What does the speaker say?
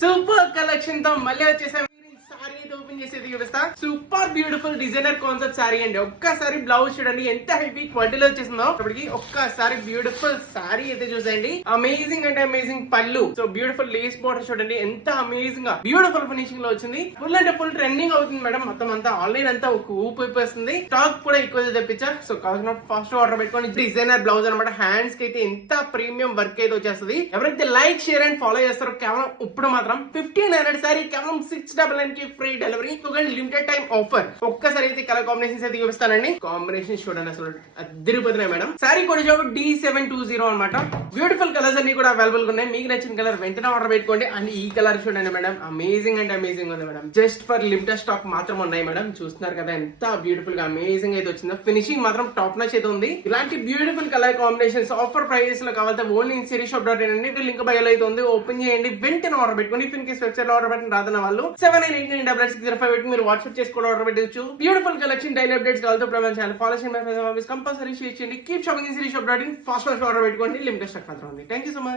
Super collection తో మళ్ళీ వచ్చేసాం. సారీ అయితే ఓపెన్ చేసేది చూపిస్తా. Super beautiful designer concept sorry అండి. ఒక్కసారి బ్లౌజ్ చూడండి ఎంత హెవీ క్వాలిటీలో వచ్చేసిందో. ఇప్పటికి ఒక్కసారి బ్యూటిఫుల్ సారీ అయితే చూసేయండి. అమేజింగ్ అంటే అమేజింగ్ పళ్ళు. సో బ్యూటిఫుల్ లేస్ బార్డర్ చూడండి ఎంత అమేజింగ్ గా బ్యూటిఫుల్ ఫినిషింగ్ లో వచ్చింది. ఫుల్ అంటే ఫుల్ ట్రెండింగ్ అవుతుంది మేడం. మొత్తం అంతా ఆన్లైన్ అంతా ఒక ఊపు అయిపోతుంది. స్టాక్ కూడా ఎక్కువ తెప్పించా. సో కావాల్సిన ఫస్ట్ ఆర్డర్ పెట్టుకోండి. డిజైనర్ బ్లౌజ్ అనమాట. హ్యాండ్స్ కి అయితే ఎంత ప్రీమియం వర్క్ అయితే వచ్చేస్తుంది. ఎవరైతే లైక్ షేర్ అండ్ ఫాలో చేస్తారో కేవలం ఇప్పుడు మాత్రం 1500 సారీ కేవలం 699 కి free delivery. Limited time offer. ఒక్కసారి అయితే కలర్ కాంబినేషన్స్ అయితే చూపిస్తానండి. కాంబినేషన్ చూడండి అసలు అదిరిపోతున్నాయి మేడం. సారీ కూడా జాబ్ D720 అనమాట. బ్యూటిఫుల్ కలర్స్ అన్ని కూడా అవైలబుల్ గా ఉన్నాయి. మీకు నచ్చిన కలర్ వెంటనే ఆర్డర్ పెట్టుకోండి. అండ్ ఈ కలర్ చూడండి మేడం అమేజింగ్ అంటే అమేజింగ్ ఉంది madam. Just for limited stock మాత్రం ఉన్నాయి మేడం. చూస్తున్నారు కదా ఎంత బ్యూటిఫుల్ గా అమేజింగ్ అయితే వచ్చిందో. ఫినిషింగ్ మాత్రం టాప్ నచ్ అయితే ఉంది. ఇలాంటి beautiful colour combinations offer prices లో కావాలంటే ఓన్లీ sirisshop.in అండి. లింక్ బయోలో అయితే ఉంది. ఓపెన్ చేయండి. వెంటనే ఆర్డర్ పెట్టుకోండి. ఇఫ్ ఇన్ కేస్ వెబ్సైట్ లో ఆర్డర్ పెట్టిన రాదన్న వాళ్ళు 79896605 పెట్టి మీరు వాట్సాప్ చేసుకోవడం ఆర్డర్ పెట్టచ్చు. బ్యూటిఫుల్ కలెక్షన్ డైలీ అప్డేట్స్ కావాలంటే ప్రొఫైల్ ఛానల్ ఫాలో చేయండి. కంపల్సరీ షేర్ చేయండి. Keep shopping sirisshop.in. Fast order పెట్టుకోండి. లిమిటెడ్ స్టాక్ మాత్రం ఉంది. Thank you so much.